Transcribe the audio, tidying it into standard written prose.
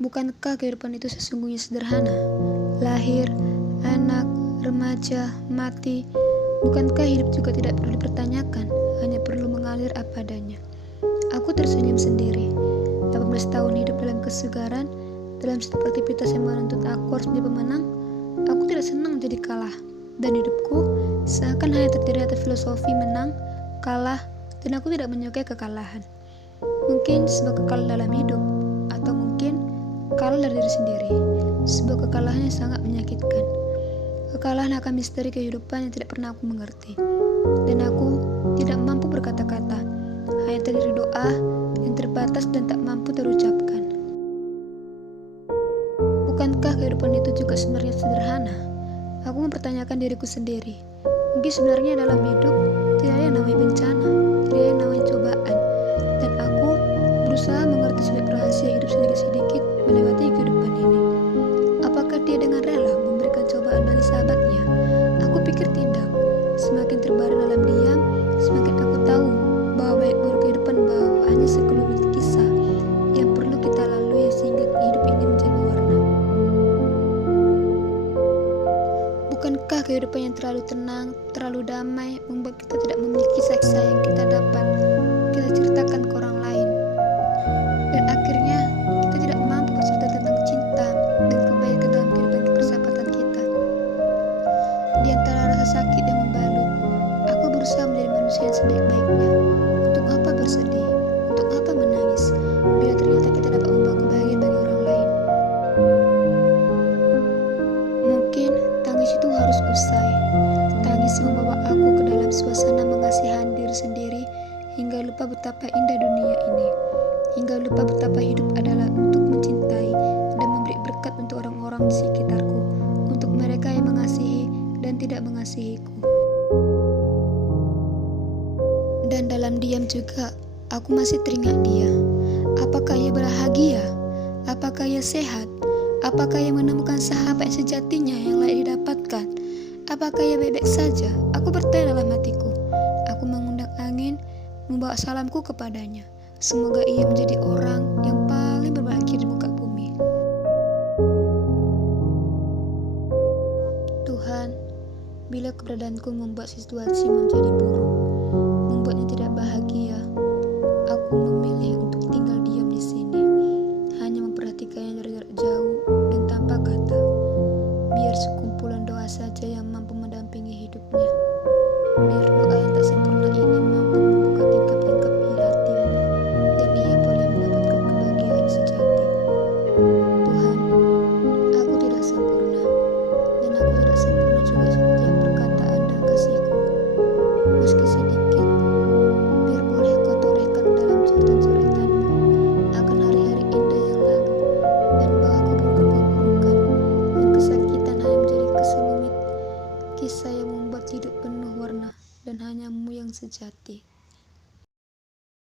Bukankah kehidupan itu sesungguhnya sederhana? Lahir, anak, remaja, mati. Bukankah hidup juga tidak perlu dipertanyakan, hanya perlu mengalir apa adanya? Aku tersenyum sendiri. 18 tahun hidup dalam kesukaran, dalam setiap aktivitas yang menuntut aku harus menjadi pemenang. Aku tidak senang menjadi kalah, dan hidupku seakan hanya terdiri atas filosofi menang, kalah, dan aku tidak menyukai kekalahan. Mungkin sebuah kekalahan dalam hidup, atau mungkin kalah dari diri sendiri. Sebuah kekalahan yang sangat menyakitkan. Kekalahan akan misteri kehidupan yang tidak pernah aku mengerti. Dan aku tidak mampu berkata-kata, hanya terdiri doa yang terbatas dan tak mampu terucapkan. Bukankah kehidupan itu juga sebenarnya sederhana? Aku mempertanyakan diriku sendiri. Mungkin sebenarnya dalam hidup tidak ada yang namanya bencana, tidak ada yang namanya cobaan. Dan aku berusaha mengerti setiap rahasia hidup sedikit-sedikit melewati kehidupan ini. Apakah dia dengan rela memberikan cobaan bagi sahabatnya? Aku pikir tidak. Semakin terbaring dalam diam, semakin aku tahu bahwa baik buruk kehidupan bawaannya sekelumit kisah yang perlu kita lalui sehingga hidup ini menjadi warna. Bukankah kehidupan yang terlalu tenang, terlalu damai membuat kita tidak memiliki kisah-kisah yang kita dapat kita ceritakan ke orang lain? Dan akhirnya kita tidak mampu bercerita tentang cinta dan kebaikan dalam kehidupan persahabatan kita. Di antara rasa sakit yang membalut, aku berusaha menjadi manusia yang sebaik-baiknya. Untuk apa bersedih? Untuk apa menangis? Bila ternyata kita dapat membawa kebahagiaan bagi orang lain. Mungkin tangis itu harus usai. Tangis yang membawa aku ke dalam suasana mengasihi diri sendiri hingga lupa betapa indah dunia ini. Hingga lupa betapa hidup adalah untuk mencintai dan memberi berkat untuk orang-orang di sekitarku, untuk mereka yang mengasihi dan tidak mengasihiku. Dan dalam diam juga, aku masih teringat dia. Apakah ia bahagia? Apakah ia sehat? Apakah ia menemukan sahabat yang sejatinya yang layak didapatkan? Apakah ia baik-baik saja? Aku bertanya dalam hatiku. Aku mengundang angin, membawa salamku kepadanya. Semoga ia menjadi orang yang paling berbahagia di muka bumi. Tuhan, bila keberadaanku membuat situasi menjadi buruk, membuatnya tidak bahagia, aku memilih untuk tinggal diam di sini, hanya memperhatikannya dari jarak jauh dan tanpa kata, biar sekumpulan doa saja yang mampu mendampingi hidupnya. Biar doa yang tak sempurna ini mampu membuka tingkap-tingkap hatimu, dan ia boleh mendapatkan kebahagiaan sejati. Tuhan, aku tidak sempurna, dan aku tidak sempurna juga setiap perkataan dan kasihku. Meski sedikit, biar boleh kau torehkan dalam coretan-coretanmu akan hari-hari indah yang lalu, dan bawa keburukan-keburukan dan kesakitan hanya menjadi keselumit kisah yang membuat hidup penuh warna dan hanyamu yang sejati.